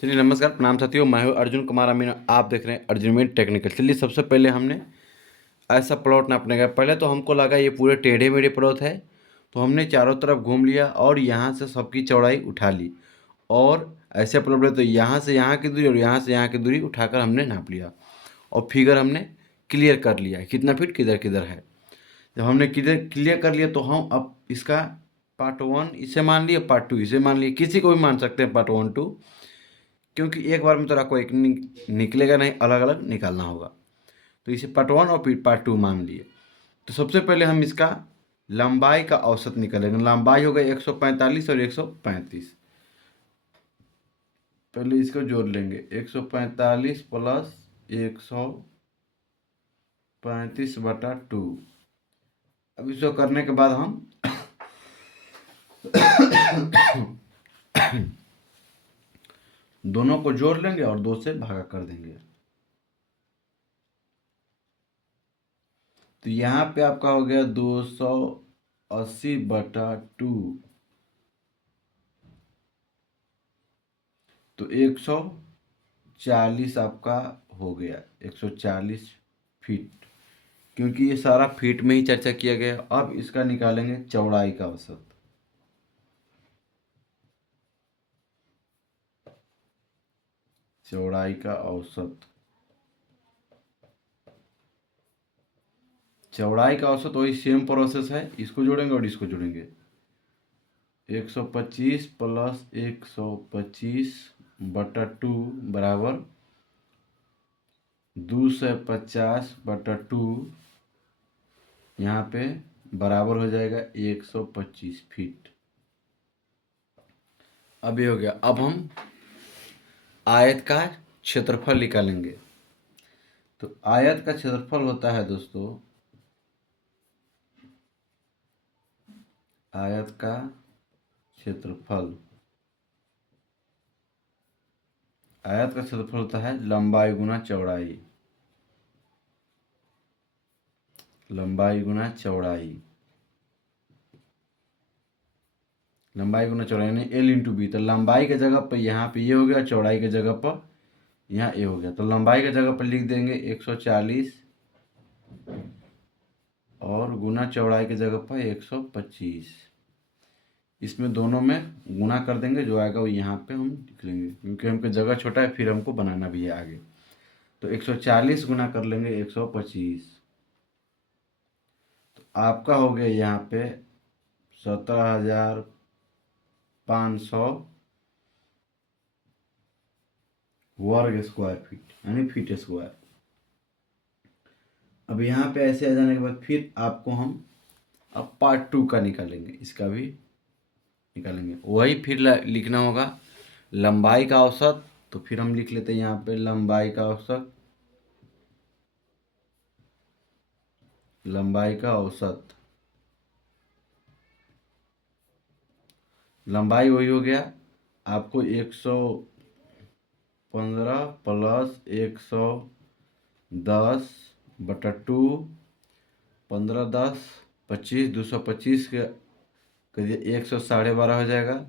चलिए नमस्कार, प्रणाम साथियों। मैं हूँ अर्जुन कुमार अमीन। आप देख रहे हैं अर्जुन टेक्निकल। चलिए सबसे पहले हमने ऐसा प्लॉट नापने का। पहले तो हमको लगा ये पूरे टेढ़े मेढ़े प्लॉट है, तो हमने चारों तरफ घूम लिया और यहाँ से सबकी चौड़ाई उठा ली। और ऐसे प्लॉट है तो यहाँ से यहाँ की दूरी और यहाँ से यहाँ की दूरी उठाकर हमने नाप लिया और फिगर हमने क्लियर कर लिया कितना फीट किधर किधर है। जब हमने क्लियर कर लिया तो हम अब इसका पार्ट 1 इसे मान लिया, पार्ट 2 इसे मान लिया, किसी को भी मान सकते हैं पार्ट 1 2, क्योंकि एक बार में तो आपको एक निकलेगा नहीं, अलग अलग निकालना होगा। तो इसे पार्ट 1 और फिर पार्ट 2 मान लिए। तो सबसे पहले हम इसका लंबाई का औसत निकालेंगे। लंबाई हो गई 145 और 135। पहले इसको जोड़ लेंगे, 145 प्लस 135/2। अब इसको करने के बाद हम दोनों को जोड़ लेंगे और 2 से भागा कर देंगे। तो यहाँ पे आपका हो गया 280/2। तो 140 आपका हो गया, 140 फीट, क्योंकि ये सारा फीट में ही चर्चा किया गया। अब इसका निकालेंगे चौड़ाई का औसत। चौड़ाई का औसत, चौड़ाई का औसत वही सेम प्रोसेस है, इसको जोड़ेंगे और इसको जोड़ेंगे। 125 प्लस 125/2 बराबर 250/2। यहाँ पे बराबर हो जाएगा 125 फीट। अब ये हो गया। अब हम आयत का क्षेत्रफल निकालेंगे। तो आयत का क्षेत्रफल होता है दोस्तों, आयत का क्षेत्रफल, आयत का क्षेत्रफल होता है लंबाई गुना चौड़ाई, लंबाई गुना चौड़ाई, लंबाई गुना चौड़ाई यानी L/B। तो लंबाई के जगह पर यहाँ पे ये हो गया, चौड़ाई के जगह पर यहाँ ए हो गया। तो लंबाई के जगह पर लिख देंगे 140 और गुना चौड़ाई की जगह पर 125। इसमें दोनों में गुना कर देंगे, जो आएगा वो यहाँ पे हम लिख लेंगे, क्योंकि हमको जगह छोटा है, फिर हमको बनाना भी है आगे। तो 140 गुना कर लेंगे 125। तो आपका हो गया यहाँ पे 17,500 वर्ग स्क्वायर फीट यानी फीट स्क्वायर। अब यहाँ पे ऐसे आ जाने के बाद फिर आपको हम अब पार्ट 2 का निकालेंगे, इसका भी निकालेंगे। वही फिर लिखना होगा लंबाई का औसत। तो फिर हम लिख लेते हैं यहाँ पे लंबाई का औसत, लंबाई का औसत, लंबाई वही हो गया आपको 115 प्लस 110/2, 15 10 25, 225 के करिए 112 हो जाएगा,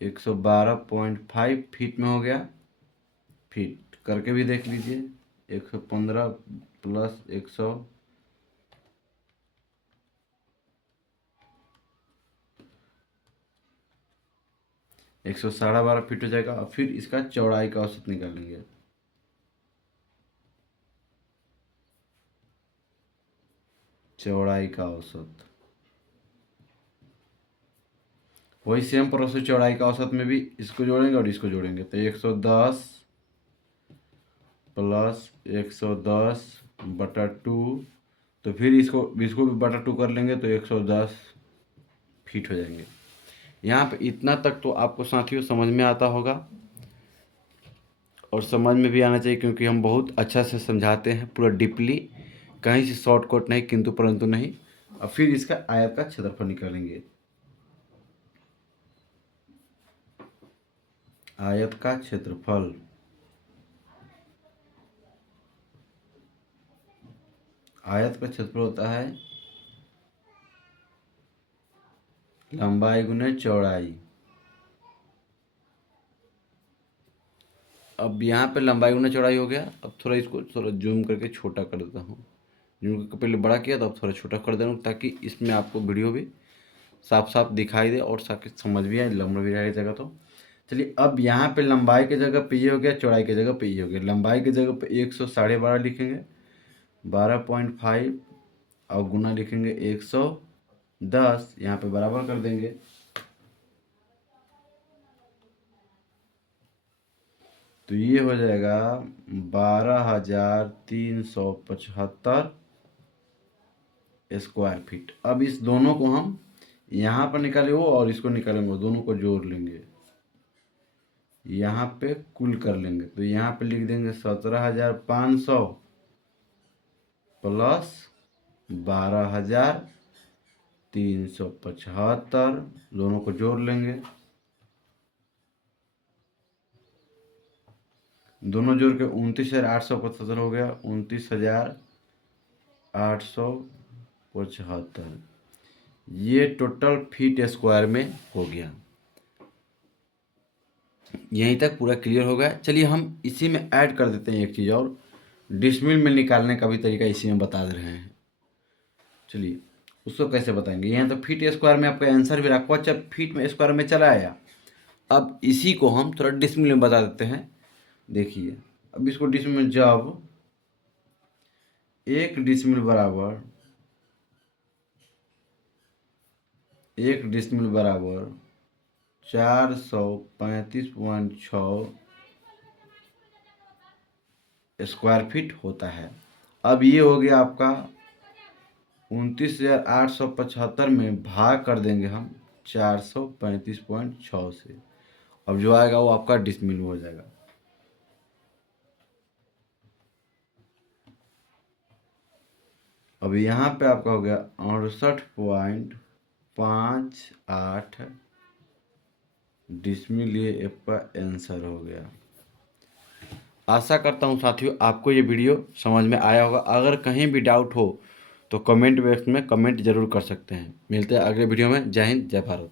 112.5 फीट में हो गया। फीट करके भी देख लीजिए, 115 प्लस 112 फीट हो जाएगा। और फिर इसका चौड़ाई का औसत निकालेंगे। चौड़ाई का औसत वही सेम प्रोसेस, चौड़ाई का औसत में भी इसको जोड़ेंगे और इसको जोड़ेंगे। तो 110 प्लस 110/2, तो फिर इसको इसको भी बटा 2 कर लेंगे तो 110 फीट हो जाएंगे। यहाँ पे इतना तक तो आपको साथियों समझ में आता होगा, और समझ में भी आना चाहिए, क्योंकि हम बहुत अच्छा से समझाते हैं पूरा डीपली, कहीं से शॉर्टकट नहीं, किंतु परंतु नहीं। और फिर इसका आयत का क्षेत्रफल निकालेंगे। आयत का क्षेत्रफल, आयत का क्षेत्रफल होता है लंबाई गुने चौड़ाई, अब यहाँ पे लंबाई गुना चौड़ाई हो गया। अब थोड़ा इसको थोड़ा जूम करके छोटा कर देता हूँ। जूम करके पहले बड़ा किया तो अब थोड़ा छोटा कर दे रहा हूँ, ताकि इसमें आपको वीडियो भी साफ साफ दिखाई दे और साथ समझ भी आए, लंबा भी रहेगा जगह। तो चलिए, अब यहाँ पे लंबाई की जगह पे ये हो गया, चौड़ाई की जगह पे ये हो गया। लंबाई की जगह पे 112.5 लिखेंगे, 12.5 और गुना लिखेंगे 110, यहाँ पे बराबर कर देंगे। तो ये हो जाएगा 12,375 स्क्वायर फीट। अब इस दोनों को हम यहाँ पर निकाले वो और इसको निकालेंगे वो, दोनों को जोड़ लेंगे, यहाँ पे कुल कर लेंगे। तो यहाँ पे लिख देंगे 17,500 प्लस 12,375, दोनों को जोड़ लेंगे। दोनों जोड़ के 29,875 हो गया, 29,875। ये टोटल फीट स्क्वायर में हो गया। यहीं तक पूरा क्लियर हो गया। चलिए हम इसी में ऐड कर देते हैं एक चीज़ और, डिसमिल में निकालने का भी तरीका इसी में बता दे रहे हैं। चलिए उसको कैसे बताएंगे। यहाँ तो फीट स्क्वायर में आपका आंसर भी रखा, अच्छा फीट में स्क्वायर में चला आया। अब इसी को हम थोड़ा डिसमिल में बता देते हैं। देखिए अब इसको डिसमिल में, जब 1 डिसमिल बराबर 435.6 स्क्वायर फीट होता है। अब ये हो गया आपका 29,875 में भाग कर देंगे हम 435.6 से। अब जो आएगा वो आपका डिसमिल में हो जाएगा। अब यहाँ पे आपका हो गया 68.58 डिसमिल, ये आपका आंसर हो गया। आशा करता हूँ साथियों आपको ये वीडियो समझ में आया होगा। अगर कहीं भी डाउट हो तो कमेंट बॉक्स में कमेंट जरूर कर सकते हैं। मिलते हैं अगले वीडियो में। जय हिंद, जय भारत।